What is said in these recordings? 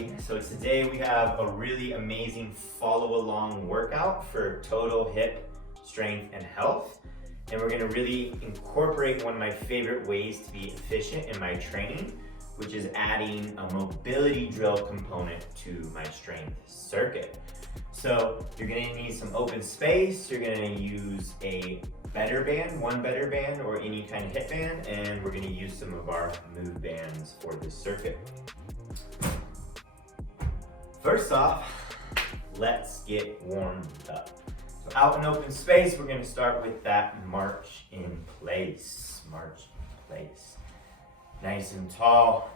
everybody. So today we have a really amazing follow along workout for total hip strength and health. And we're gonna really incorporate one of my favorite ways to be efficient in my training, which is adding a mobility drill component to my strength circuit. So you're gonna need some open space, you're gonna use a better band, one better band, or any kind of hip band, and we're gonna use some of our move bands for this circuit. First off, let's get warmed up. So out in open space, we're gonna start with that march in place. March in place. Nice and tall.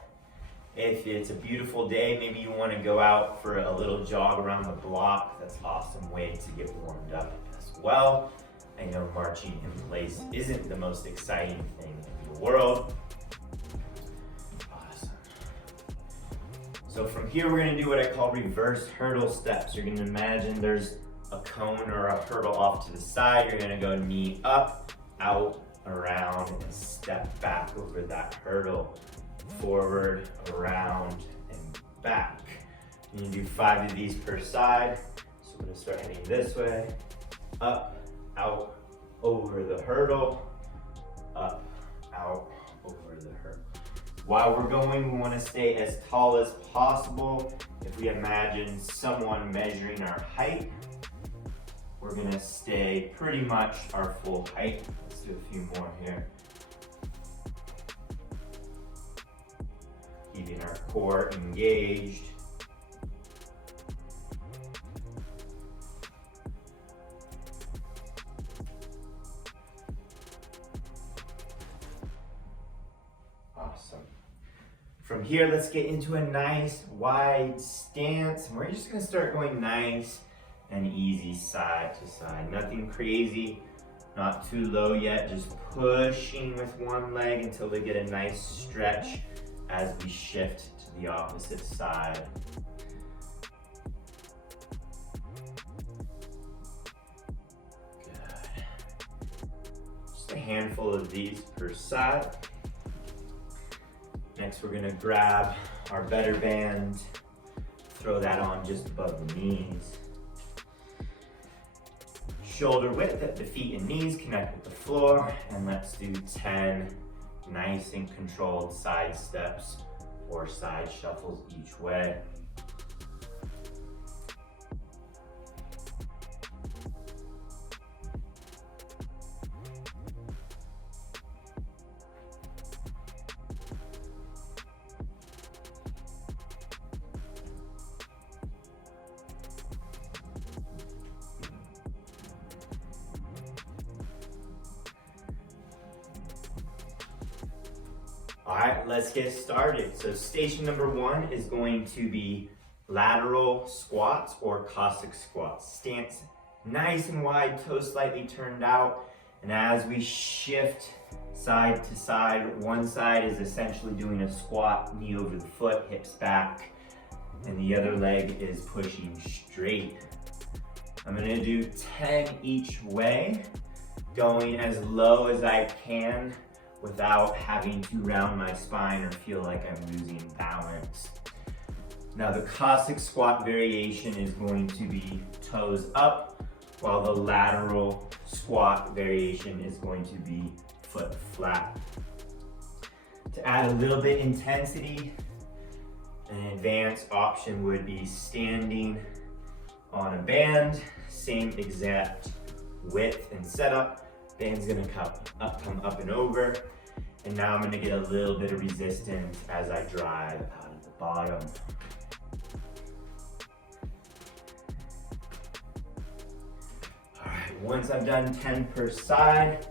If it's a beautiful day, maybe you wanna go out for a little jog around the block. That's an awesome way to get warmed up as well. I know marching in place isn't the most exciting thing in the world. Awesome. So from here, we're gonna do what I call reverse hurdle steps. You're gonna imagine there's a cone or a hurdle off to the side. You're gonna go knee up, out, around, and step back over that hurdle. Forward, around, and back. You can do 5 of these per side. So we're gonna start heading this way, up, out, over the hurdle, up, out, over the hurdle. While we're going, we want to stay as tall as possible. If we imagine someone measuring our height, we're gonna stay pretty much our full height. Let's do a few more here. Keeping our core engaged. Awesome. From here, let's get into a nice wide stance. And we're just gonna start going nice and easy side to side. Nothing crazy, not too low yet, just pushing with one leg until we get a nice stretch as we shift to the opposite side. Good. Just a handful of these per side. Next, we're gonna grab our better band, throw that on just above the knees. Shoulder width at the feet and knees, connect with the floor, and let's do 10 nice and controlled side steps or side shuffles each way. All right, let's get started. So station number 1 is going to be lateral squats or Cossack squats. Stance nice and wide, toes slightly turned out. And as we shift side to side, one side is essentially doing a squat, knee over the foot, hips back, and the other leg is pushing straight. I'm gonna do 10 each way, going as low as I can without having to round my spine or feel like I'm losing balance. Now the Cossack squat variation is going to be toes up, while the lateral squat variation is going to be foot flat. To add a little bit intensity, an advanced option would be standing on a band, same exact width and setup. Band's gonna come up and over. And now I'm gonna get a little bit of resistance as I drive out of the bottom. All right, once I've done 10 per side,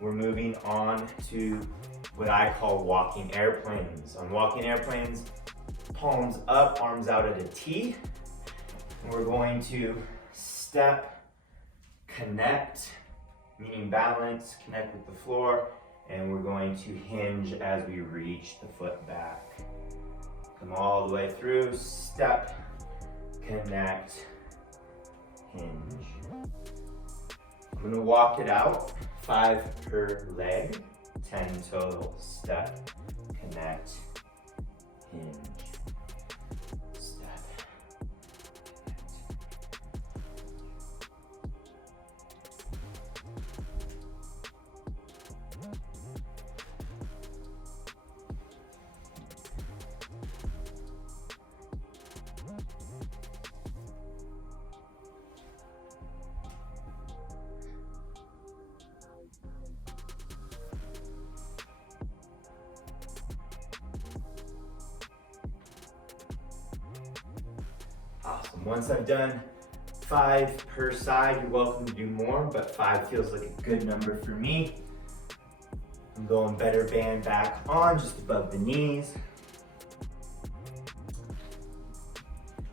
we're moving on to what I call walking airplanes. On walking airplanes, palms up, arms out at a T. And we're going to step, connect, meaning balance, connect with the floor, and we're going to hinge as we reach the foot back. Come all the way through, step, connect, hinge. I'm gonna walk it out, 5 per leg, 10 total. Step, connect, hinge. Once I've done 5 per side, you're welcome to do more, but 5 feels like a good number for me. I'm going better band back on, just above the knees.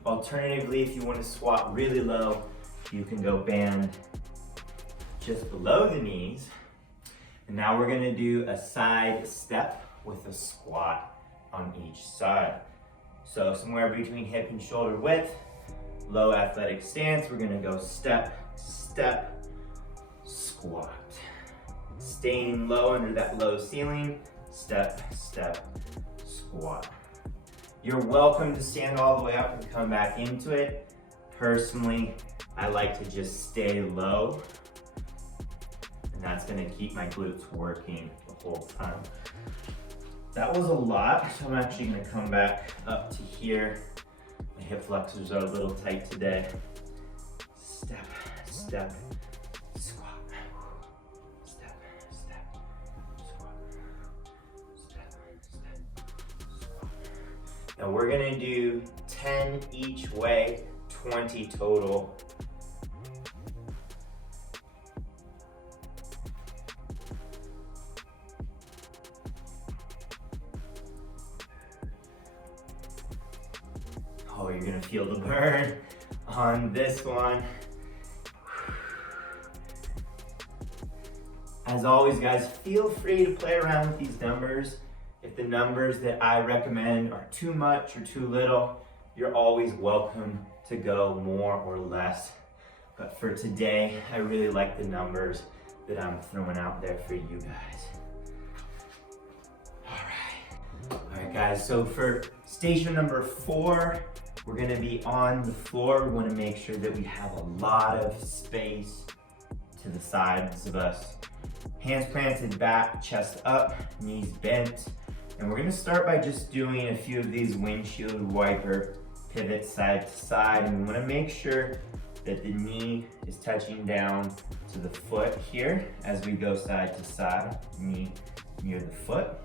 Alternatively, if you want to squat really low, you can go band just below the knees. And now we're gonna do a side step with a squat on each side. So somewhere between hip and shoulder width, low athletic stance, we're gonna go step, step, squat. Staying low under that low ceiling, step, step, squat. You're welcome to stand all the way up and come back into it. Personally, I like to just stay low, and that's gonna keep my glutes working the whole time. That was a lot, so I'm actually gonna come back up to here. My hip flexors are a little tight today. Step, step, squat. Step, step, squat. Step, step, squat. Now we're gonna do 10 each way, 20 total. Oh, you're gonna feel the burn on this one. As always, guys, feel free to play around with these numbers. If the numbers that I recommend are too much or too little, you're always welcome to go more or less. But for today, I really like the numbers that I'm throwing out there for you guys. All right, guys, so for station number 4, we're gonna be on the floor. We wanna make sure that we have a lot of space to the sides of us. Hands planted back, chest up, knees bent. And we're gonna start by just doing a few of these windshield wiper pivots side to side. And we wanna make sure that the knee is touching down to the foot here as we go side to side, knee near the foot.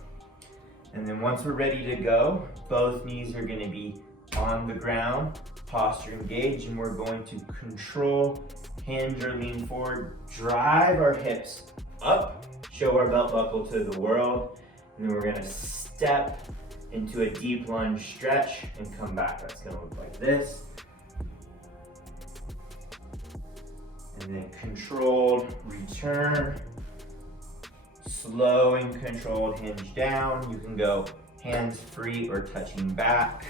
And then once we're ready to go, both knees are gonna be on the ground, posture engaged, and we're going to control, hinge or lean forward, drive our hips up, show our belt buckle to the world, and then we're gonna step into a deep lunge stretch and come back. That's gonna look like this. And then controlled return, slow and controlled hinge down. You can go hands free or touching back.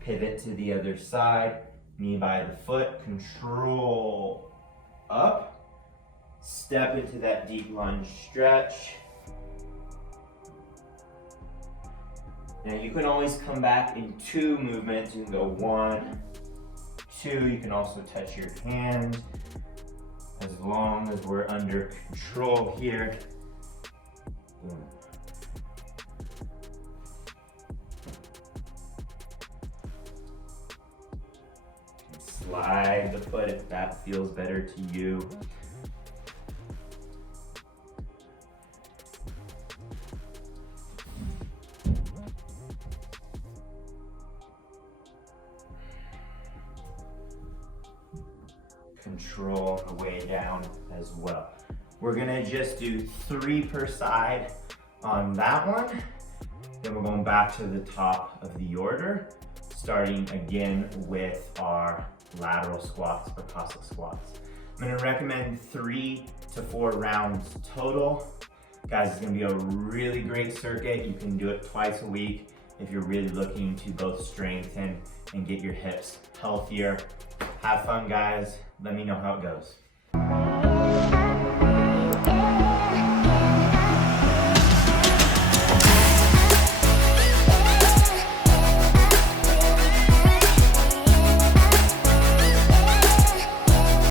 Pivot to the other side, knee by the foot, control up, step into that deep lunge stretch. Now you can always come back in 2 movements. You can go 1, 2, you can also touch your hand as long as we're under control here. Boom. Slide the foot if that feels better to you. Control the way down as well. We're gonna just do 3 per side on that one. Then we're going back to the top of the order, starting again with our lateral squats or Cossack squats. I'm gonna recommend 3 to 4 rounds total. Guys, it's gonna be a really great circuit. You can do it twice a week if you're really looking to both strengthen and get your hips healthier. Have fun, guys. Let me know how it goes.